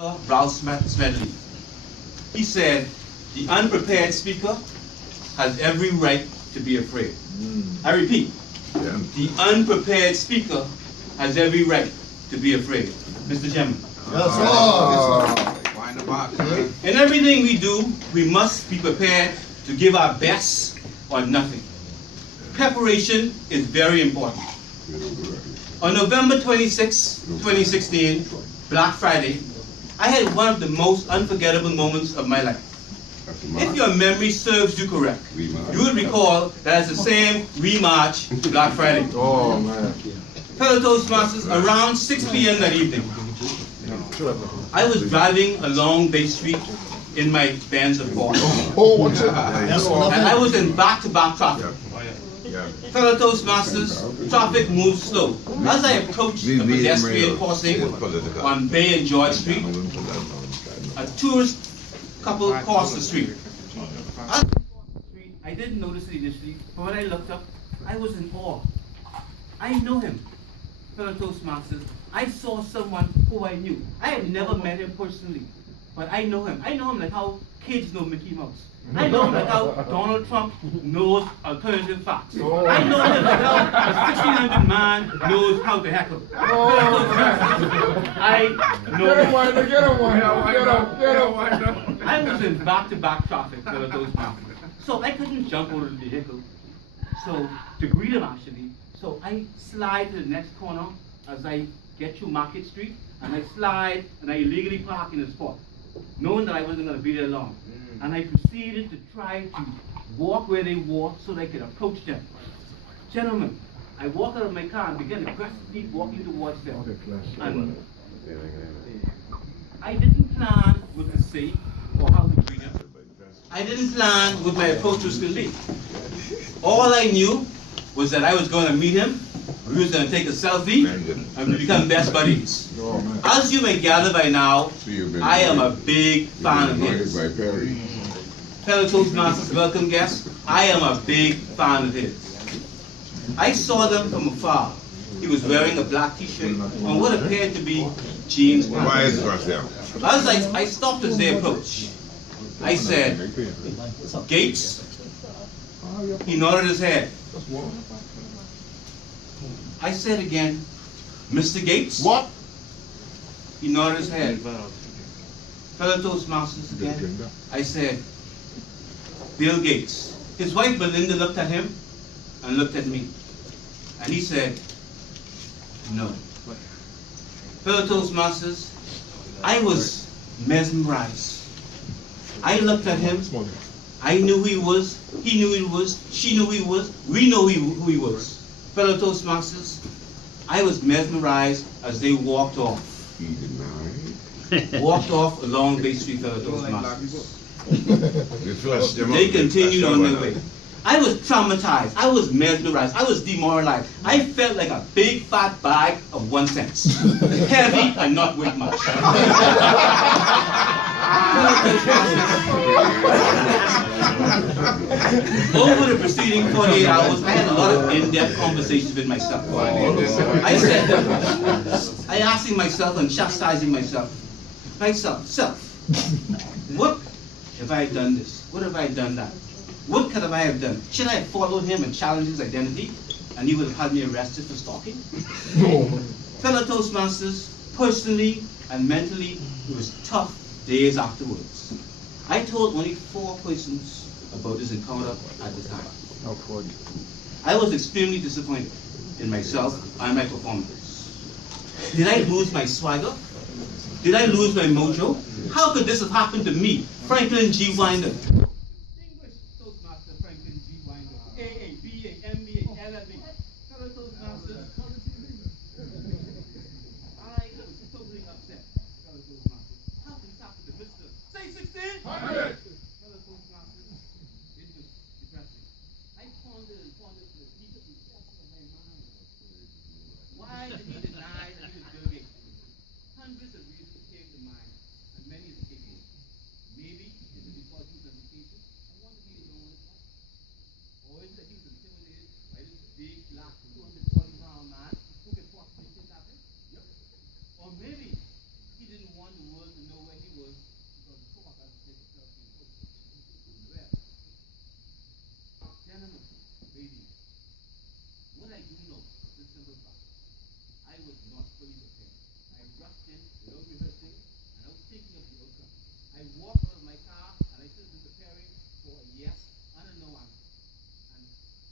Ralph Smedley. He said, the unprepared speaker has every right to be afraid. I repeat, the unprepared speaker has every right to be afraid. Mr. Chairman. Yes, sir. In everything we do, we must be prepared to give our best or nothing. Preparation is very important. On November 26, 2016, Black Friday, I had one of the most unforgettable moments of my life. If your memory serves you correct, you would recall that it's the same remarch Black Friday. Oh, man. Fellow Toastmasters, around 6 p.m. that evening, I was driving along Bay Street in my Benz of course. Oh, what's it? And I was in back-to-back traffic. Fellow Toastmasters, traffic moved slow. As I approached the pedestrian crossing on Bay and George Street, a tourist couple crossed the street. I didn't notice it initially, but when I looked up, I was in awe. I know him, fellow Toastmasters. I saw someone who I knew. I had never met him personally, but I know him. I know him like how kids know Mickey Mouse. I know him like how Donald Trump knows alternative facts. Oh. I know him like how a 1600 man knows how to heckle. I know him. Get him. I was in back-to-back traffic for those mountains. So I couldn't jump out of the vehicle. So to greet him actually. So I slide to the next corner as I get to Market Street, and I slide and I illegally park in a spot, knowing that I wasn't going to be there long. And I proceeded to try to walk where they walk so that I could approach them. Gentlemen, I walked out of my car and began aggressively walking towards them. And I didn't plan what to say or how to greet them. I didn't plan what my approach was going to be. All I knew was that I was going to meet him, we was going to take a selfie, and we become best buddies. As you may gather by now, I am a big fan of his. Fellow Toastmasters, welcome guests, I am a big fan of his. I saw them from afar. He was wearing a black t-shirt and what appeared to be jeans pants. As I stopped as they approached, I said, Gates? He nodded his head. I said again, Mr. Gates? What? He nodded his head. Fellow Toastmasters again. I said, Bill Gates. His wife Belinda looked at him and looked at me. And he said, no. Fellow Toastmasters, I was mesmerized. I looked at him. I knew who he was. He knew who he was. She knew who he was. We know who he was. Fellow Toastmasters, I was mesmerized as they walked off. Walked off along Bay Street, fellow Toastmasters. They continued on their way. I was traumatized. I was mesmerized. I was demoralized. I felt like a big fat bag of 1 cent. Heavy and not worth much. Over the preceding 48 hours, I had a lot of in-depth conversations with myself. I said that I asking myself and chastising myself, what if I had done this? What if I had done that? What could I have done? Should I have followed him and challenged his identity, and he would have had me arrested for stalking? Fellow Toastmasters, personally and mentally, it was tough days afterwards. I told only 4 persons about this encounter at the time. I was extremely disappointed in myself and my performance. Did I lose my swagger? Did I lose my mojo? How could this have happened to me, Franklyn G. Winder? Distinguished Toastmaster Franklyn G. Winder, AA, BA, MBA, LLB, fellow Toastmasters. I was totally upset, fellow Toastmasters. How can this happen to Mr. Say 16? 100! Fellow Toastmasters, it was depressing. I pondered and pondered to the deep depths of my mind. Why did he deny that he was Bill Gates? Hundreds of reasons came to mind, and many is capable. Maybe is it because he was was because the 4 of us take a selfie and post it on the web. Gentlemen, ladies, what I do know is this simple fact. I was not fully prepared. I rushed in without rehearsing, and I was thinking of the outcome. I walked out of my car, and I should have been preparing for a yes and a no answer, and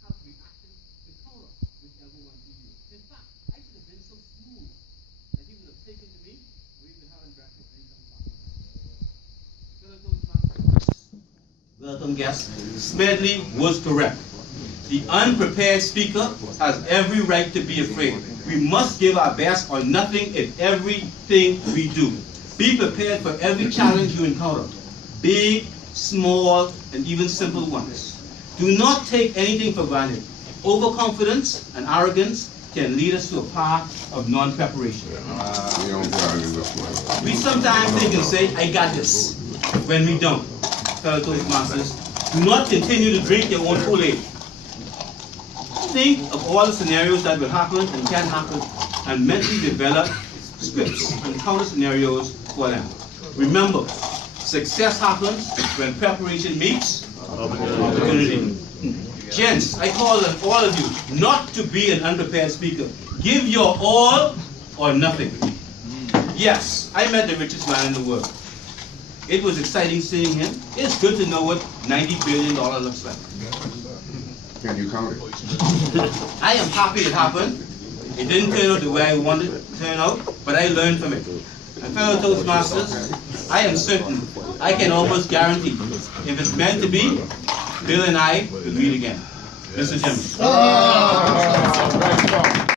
have reactions to counter whichever one he used. In fact, I should have been so smooth that he would have taken to me, or even having breakfast and he comes back. Fellow Toastmasters, welcome guests. Smedley was correct. The unprepared speaker has every right to be afraid. We must give our best or nothing in everything we do. Be prepared for every challenge you encounter, big, small, and even simple ones. Do not take anything for granted. Overconfidence and arrogance can lead us to a path of non-preparation. We sometimes think and say, I got this, when we don't. Fellow Toastmasters, do not continue to drink your own Kool-Aid. Think of all the scenarios that will happen and can happen, and mentally develop scripts and counter scenarios for them. Remember, success happens when preparation meets opportunity. Gents, I call on all of you not to be an unprepared speaker. Give your all or nothing. Yes, I met the richest man in the world. It was exciting seeing him. It's good to know what $90 billion looks like. Can you count it? I am happy it happened. It didn't turn out the way I wanted it to turn out, but I learned from it. And fellow Toastmasters, I am certain, I can almost guarantee, if it's meant to be, Bill and I will meet again. Mr. Jim.